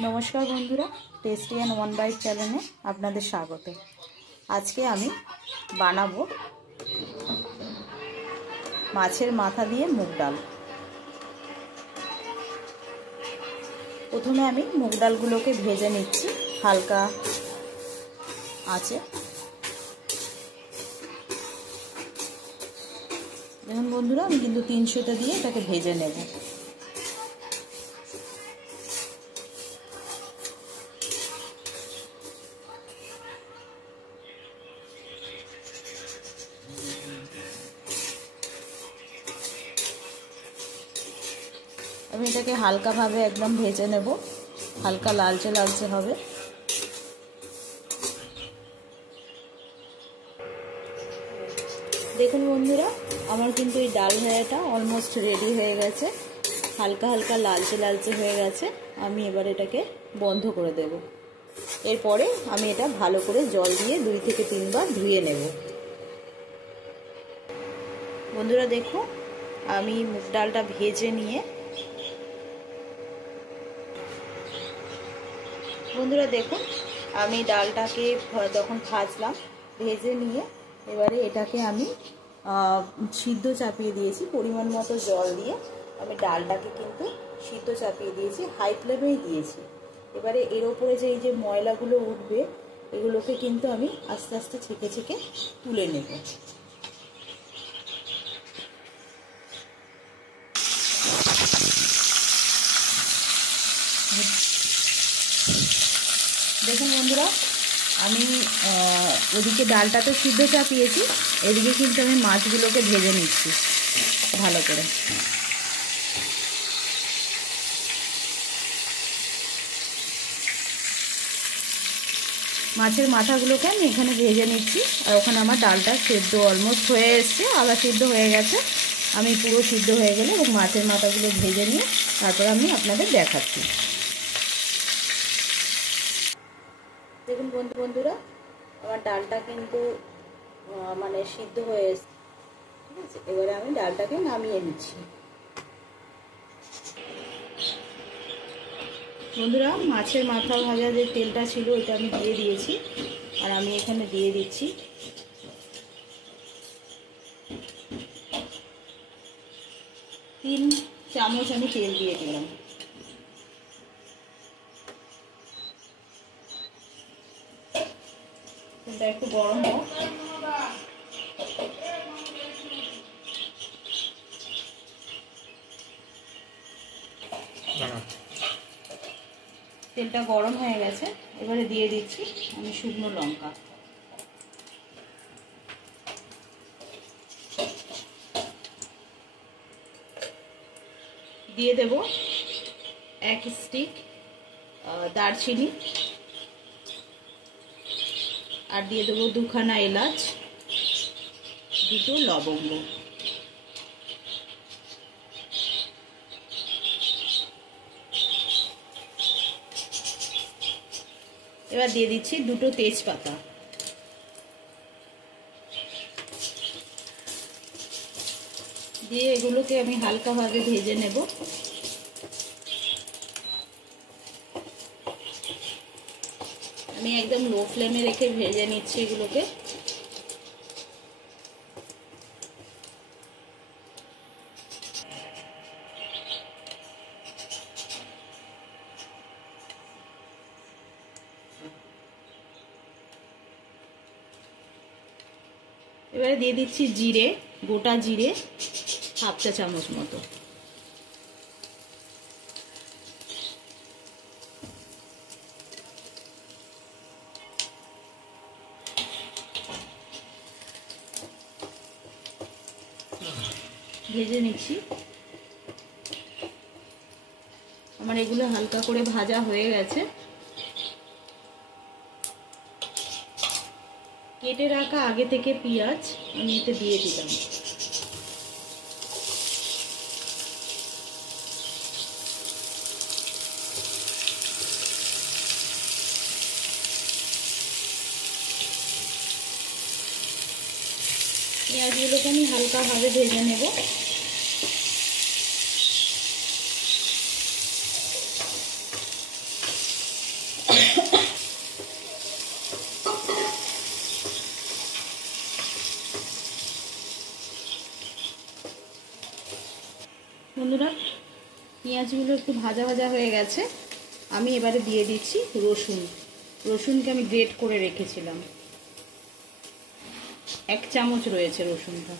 नमस्कार बंधुरा tasty and one byte चैनेले आपनादेर स्वागत। आज के आमी बानाबो माछेर माथा दिए मुग डाल। प्रथमे आमी मुग डालगुलोके भेजे निচ্ছি हालका आँचे। देखुन बंधुरा आमी किन्तु 300 दिए एटाके भेजे नेब। আমি এটাকে হালকা ভাবে একদম ভেজে নেব, হালকা লালচে লালচে হবে। দেখুন বন্ধুরা, আমার কিন্তু এই ডাল ভাজাটা অলমোস্ট রেডি হয়ে গেছে, হালকা হালকা লালচে লালচে হয়ে গেছে। আমি এবার এটাকে বন্ধ করে দেব। এরপরে আমি এটা ভালো করে জল দিয়ে 2 থেকে 3 বার ধুয়ে নেব। বন্ধুরা দেখো, আমি মুগ ডালটা ভেজে নিয়ে বন্ধুরা দেখুন আমি ডালটাকে যখন ভাজলাম ভেজে নিয়ে এবারে এটাকে আমি সিদ্ধ চাপিয়ে দিয়েছি। পরিমাণ মতো জল দিয়ে আমি ডালটাকে কিন্তু সিদ্ধ চাপিয়ে দিয়েছি, হাই ফ্লেমেই দিয়েছি। এবারে এর উপরে যে এই যে ময়লাগুলো উঠবে এগুলোকে কিন্তু আমি আস্তে আস্তে ছেঁকে ছেঁকে তুলে নেব। দেখুন বন্ধুরা, আমি ওদিকে ডালটা তো সিদ্ধ চাপিয়েছি, এদিকে কিন্তু আমি মাছগুলোকে ভেজে নিচ্ছি ভালো করে। মাছের মাথাগুলোকে আমি এখানে ভেজে নিচ্ছি, আর ওখানে আমার ডালটা সেদ্ধ অলমোস্ট হয়ে এসছে, আধা সিদ্ধ হয়ে গেছে। আমি পুরো সিদ্ধ হয়ে গেলে এবং মাছের মাথাগুলো ভেজে নিয়ে তারপর আমি আপনাদের দেখাচ্ছি। দেখুন বন্ধুরা, আমার ডালটা কিন্তু মানে সিদ্ধ হয়ে এসেছে, ঠিক আছে। এবারে আমি ডালটাকে নামিয়ে নিচ্ছি। বন্ধুরা, মাছের মাথা ভাজা যে তেলটা ছিল ওইটা আমি দিয়ে দিয়েছি, আর আমি এখানে দিয়ে দিচ্ছি 3 চামচ আমি তেল দিয়ে দিলাম। তেলটা একটু গরম হোক। তেলটা গরম হয়ে গেছে, এবারে দিয়ে দিচ্ছি আমি শুকনো লঙ্কা। দিয়ে দেব 1 স্টিক দারচিনি, আর দিয়ে দেবো 2খানা এলাচ, 2টো লবঙ্গ। এবার দিয়ে দিচ্ছি 2টো তেজপাতা। দিয়ে এগুলোকে আমি হালকাভাবে ভেজে নেব। আমি একদম লো ফ্লেমে রেখে ভেজে নিচ্ছি এগুলোকে। এবারে দিয়ে দিচ্ছি জিরে, গোটা জিরে 1/2 চা চামচ মতো। ভেজে নিচ্ছি। আমার এগুলো হালকা করে ভাজা হয়ে গেছে। কেটে রাখা আগে থেকে পেঁয়াজ আমি এতে দিয়ে দিলাম। পেঁয়াজগুলোকে আমি হালকাভাবে ভেজে নেব। বন্ধুরা, পেঁয়াজগুলো একটু ভাজা ভাজা হয়ে গেছে। আমি এবারে দিয়ে দিচ্ছি রসুন। রসুনকে আমি গ্রেট করে রেখেছিলাম, 1 চামচ রয়েছে রসুনটা।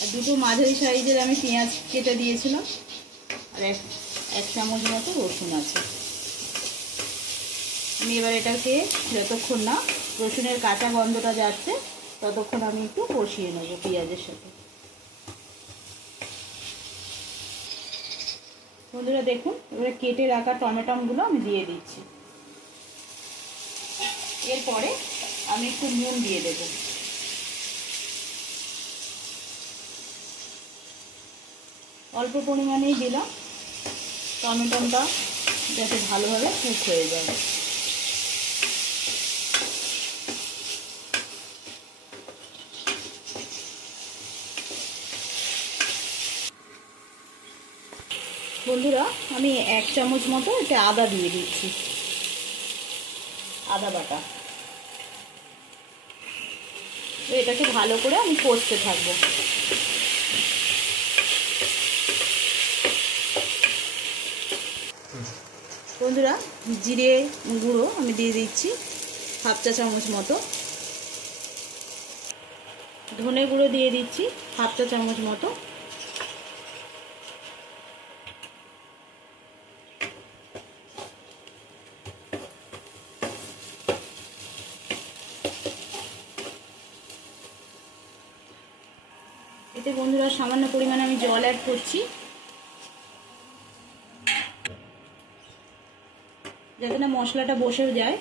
আর দুটো মাঝারি সাইজের আমি পেঁয়াজ কেটে দিয়েছিলাম, আর এক চামচ মতো রসুন আছে। আমি এবার এটাকে যতক্ষণ না রসুনের কাঁচা গন্ধটা যাচ্ছে ততক্ষণ আমি একটু কষিয়ে নেব পেঁয়াজের সাথে। বন্ধুরা দেখুন, এবারে কেটে রাখা টমেটোগুলো আমি দিয়ে দিচ্ছি। এরপরে আমি একটু নুন দিয়ে দেব। অল্প পরিমাণেই দিলাম, টমেটোটা যাতে ভালোভাবে কুক হয়ে যায়। বন্ধুরা, আমি 1 চামচ মতো এটা আদা দিয়ে দিচ্ছি, আদা বাটা। এটাকে ভালো করে আমি কষতে থাকবো। বন্ধুরা, জিরে গুঁড়ো আমি দিয়ে দিচ্ছি 1/2 চা চামচ মতো, ধনে গুঁড়ো দিয়ে দিচ্ছি 1/2 চা চামচ মতো, এতে বন্ধুরা সামান্য পরিমাণে আমি জল অ্যাড করছি, যাতে না মশলাটা বসে যায়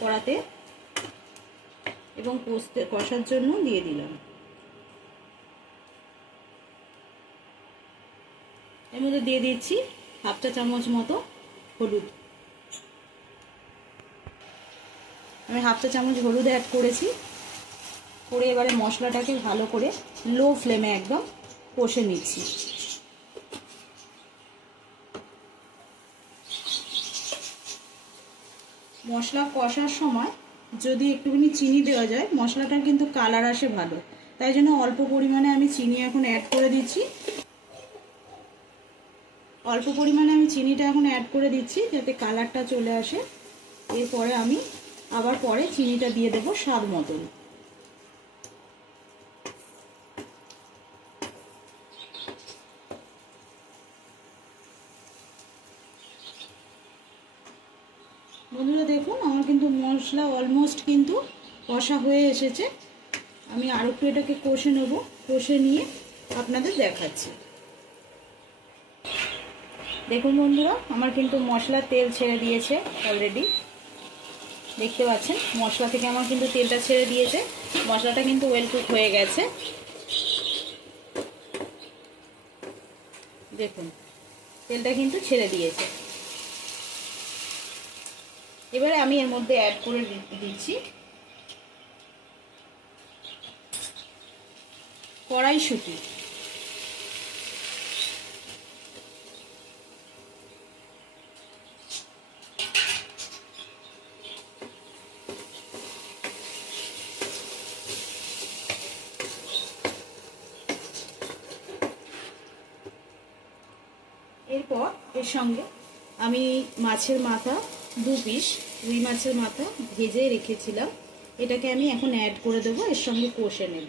কড়াতে, এবং কষার জন্য দিয়ে দিলাম। এর মধ্যে দিয়ে দিচ্ছি 1/2 চা চামচ মতো হলুদ। আমি 1/2 চা চামচ হলুদ অ্যাড করেছি। করে এবারে মশলাটাকে ভালো করে লো ফ্লেমে একদম কষে নিচ্ছি। মশলা কষার সময় যদি একটুখানি চিনি দেওয়া যায়, মশলাটা কিন্তু কালার আসে ভালো, তাই জন্য অল্প পরিমাণে আমি চিনি এখন অ্যাড করে দিচ্ছি। অল্প পরিমাণে আমি চিনিটা এখন অ্যাড করে দিচ্ছি যাতে কালারটা চলে আসে। এরপরে আমি আবার পরে চিনিটা দিয়ে দেবো স্বাদ মতন। বন্ধুরা দেখুন, আমার কিন্তু মশলা অলমোস্ট কিন্তু কষা হয়ে এসেছে। আমি আর একটু এটাকে কষে নেব, কষে নিয়ে আপনাদের দেখাচ্ছি। দেখুন বন্ধুরা, আমার কিন্তু মশলা তেল ছেড়ে দিয়েছে অলরেডি, দেখতে পাচ্ছেন মশলা থেকে আমার কিন্তু তেলটা ছেড়ে দিয়েছে। মশলাটা কিন্তু ওয়েল কুক হয়ে গেছে। দেখুন তেলটা কিন্তু ছেড়ে দিয়েছে। এবারে আমি এর মধ্যে অ্যাড করে দিচ্ছি কড়াইশুঁটি। এরপর এর সঙ্গে আমি মাছের মাথা 2 পিস, রুই মাছের মাথা ভেজে রেখেছিলাম, এটাকে আমি এখন অ্যাড করে দেবো, এর সঙ্গে কষে নেব।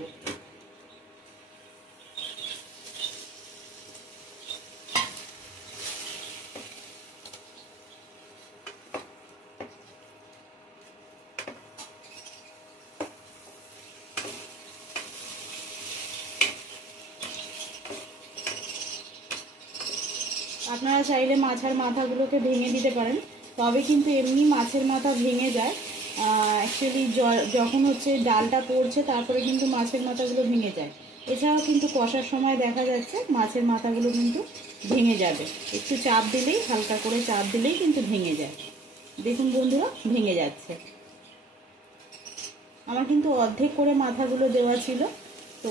আপনারা চাইলে মাছের মাথাগুলোকে ভেঙে দিতে পারেন, তবে কিন্তু এমনি মাছের মাথা ভেঙে যায়। অ্যাকচুয়ালি যখন হচ্ছে ডালটা পড়ছে তারপরে কিন্তু মাছের মাথাগুলো ভেঙে যায়। এছাড়াও কিন্তু কষার সময় দেখা যাচ্ছে মাছের মাথাগুলো কিন্তু ভেঙে যাবে, একটু চাপ দিলেই, হালকা করে চাপ দিলেই কিন্তু ভেঙে যায়। দেখুন বন্ধুরা, ভেঙে যাচ্ছে। আমার কিন্তু অর্ধেক করে মাথাগুলো দেওয়া ছিল, তো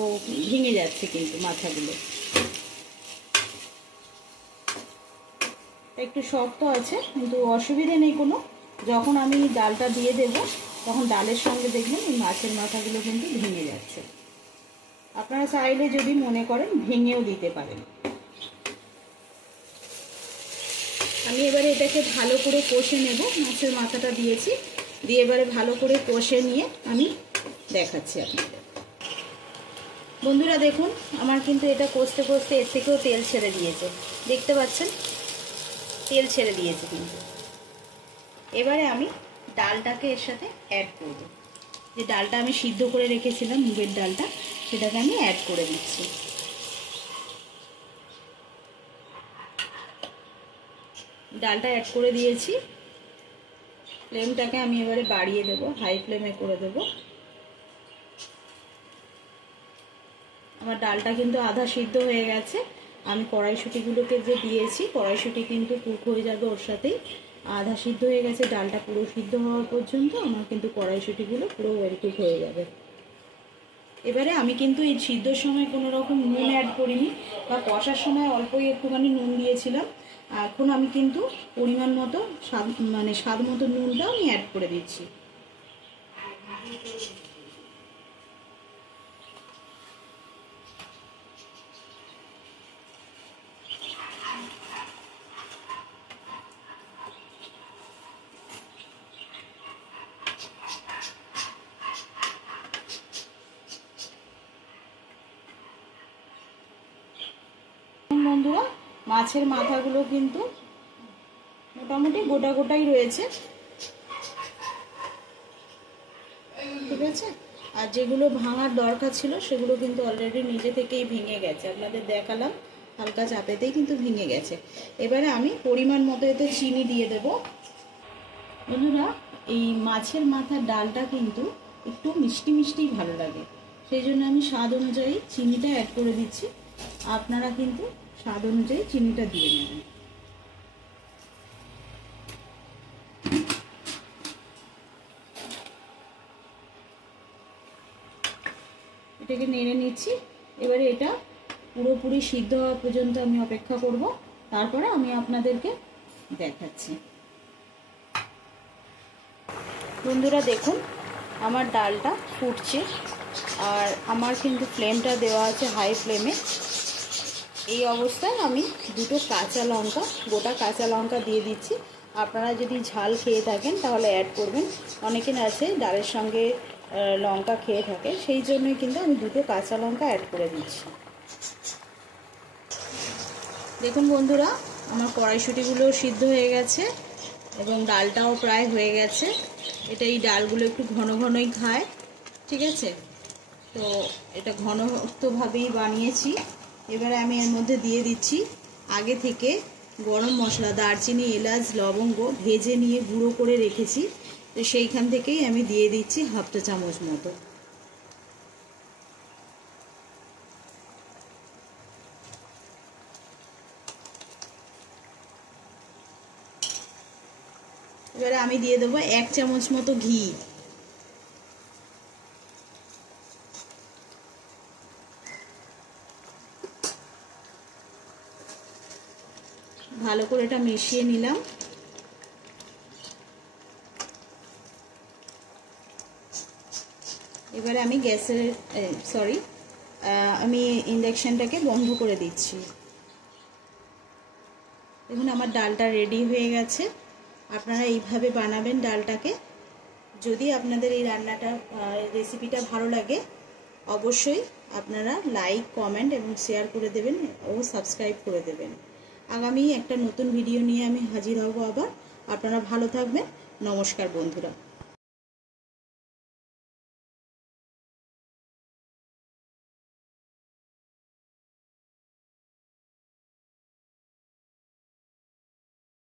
ভেঙে যাচ্ছে কিন্তু মাথাগুলো। একটু শক্ত আছে কিন্তু অসুবিধে নেই কোনো। যখন আমি ডালটা দিয়ে দেব তখন ডালের সঙ্গে দেখবেন এই মাছের মাথাগুলো কিন্তু ভেঙে যাচ্ছে। আপনারা চাইলে যদি মনে করেন ভেঙেও দিতে পারেন। আমি এবারে এটাকে ভালো করে কষে নেব। মাছের মাথাটা দিয়েছি, দিয়ে এবারে ভালো করে কষে নিয়ে আমি দেখাচ্ছি আপনাদের। বন্ধুরা দেখুন, আমার কিন্তু এটা কষতে কষতে এর থেকেও তেল ছেড়ে দিয়েছে, দেখতে পাচ্ছেন তেল ছেড়ে দিয়েছে কিন্তু। এবারে আমি ডালটাকে এর সাথে অ্যাড করব। যে ডালটা আমি সিদ্ধ করে রেখেছিলাম, মুগের ডালটা, সেটাকে আমি অ্যাড করে দিচ্ছি। ডালটা অ্যাড করে দিয়েছি। ফ্লেমটাকে আমি এবারে বাড়িয়ে দেব, হাই ফ্লেমে করে দেব। আমার ডালটা কিন্তু আধা সিদ্ধ হয়ে গেছে। আমি কড়াইশুঁটিগুলোকে যে দিয়েছি, কড়াইশুঁটি কিন্তু কুক হয়ে যাবে ওর সাথেই। আধা সিদ্ধ হয়ে গেছে, ডালটা পুরো সিদ্ধ হওয়ার পর্যন্ত আমার কিন্তু কড়াইশুঁটিগুলো পুরো ওয়েল কুক হয়ে যাবে। এবারে আমি কিন্তু এই সিদ্ধর সময় কোনো রকম নুন অ্যাড করিনি, বা কষার সময় অল্পই একটুখানি নুন দিয়েছিলাম। এখন আমি কিন্তু পরিমাণ মতো স্বাদ মতো নুনটাও আমি অ্যাড করে দিচ্ছি। বন্ধুরা, মাছের মাথাগুলো কিন্তু মোটামুটি গোটা গোটাই রয়েছে, ঠিক আছে। আর যেগুলো ভাঙার দরকার ছিল সেগুলো কিন্তু অলরেডি নিজে থেকেই ভেঙে গেছে, আপনাদের দেখালাম, হালকা চাপেতেই কিন্তু ভেঙে গেছে। এবারে আমি পরিমাণ মতো এতে চিনি দিয়ে দেব। বন্ধুরা, এই মাছের মাথার ডালটা কিন্তু একটু মিষ্টি মিষ্টি ভালো লাগে, সেই জন্য আমি স্বাদ অনুযায়ী চিনিটা অ্যাড করে দিচ্ছি। আপনারা কিন্তু স্বাদ অনুযায়ী চিনিটা দিয়ে নেবেন। এটাকে নেড়ে নিচ্ছি। এবারে এটা পুরোপুরি সিদ্ধ হওয়া পর্যন্ত আমি অপেক্ষা করব, তারপরে আমি আপনাদেরকে দেখাচ্ছি। বন্ধুরা দেখুন, আমার ডালটা ফুটছে, আর আমার কিন্তু ফ্লেমটা দেওয়া আছে হাই ফ্লেমে। এই অবস্থায় আমি দুটো কাঁচা লঙ্কা, গোটা কাঁচা লঙ্কা দিয়ে দিচ্ছি। আপনারা যদি ঝাল খেয়ে থাকেন তাহলে অ্যাড করবেন, অনেকের আছে ডালের সঙ্গে লঙ্কা খেয়ে থাকে, সেই জন্যই কিন্তু আমি দুটো কাঁচা লঙ্কা অ্যাড করে দিচ্ছি। দেখুন বন্ধুরা, আমার কড়াইশুঁটিগুলো সিদ্ধ হয়ে গেছে এবং ডালটাও প্রায় হয়ে গেছে। এটা এই ডালগুলো একটু ঘন ঘনই খায়, ঠিক আছে, তো এটা ঘনত্বভাবেই বানিয়েছি। এবারে আমি এর মধ্যে দিয়ে দিচ্ছি আগে থেকে গরম মশলা, দারচিনি, এলাচ, লবঙ্গ ভেজে নিয়ে গুঁড়ো করে রেখেছি, তো সেইখান থেকেই আমি দিয়ে দিচ্ছি হাফ চা চামচ মতো। এবারে আমি দিয়ে দেবো 1 চামচ মতো ঘি। ভালো করে এটা মিশিয়ে নিলাম। এবারে আমি আমি ইন্ডাকশনটাকে বন্ধ করে দিচ্ছি। দেখুন আমার ডালটা রেডি হয়ে গেছে। আপনারা এইভাবে বানাবেন ডালটাকে। যদি আপনাদের এই রেসিপিটা ভালো লাগে, অবশ্যই আপনারা লাইক, কমেন্ট এবং শেয়ার করে দেবেন ও সাবস্ক্রাইব করে দেবেন। আগামী একটা নতুন ভিডিও নিয়ে আমি হাজির হব আবার। আপনারা ভালো থাকবেন। নমস্কার বন্ধুরা।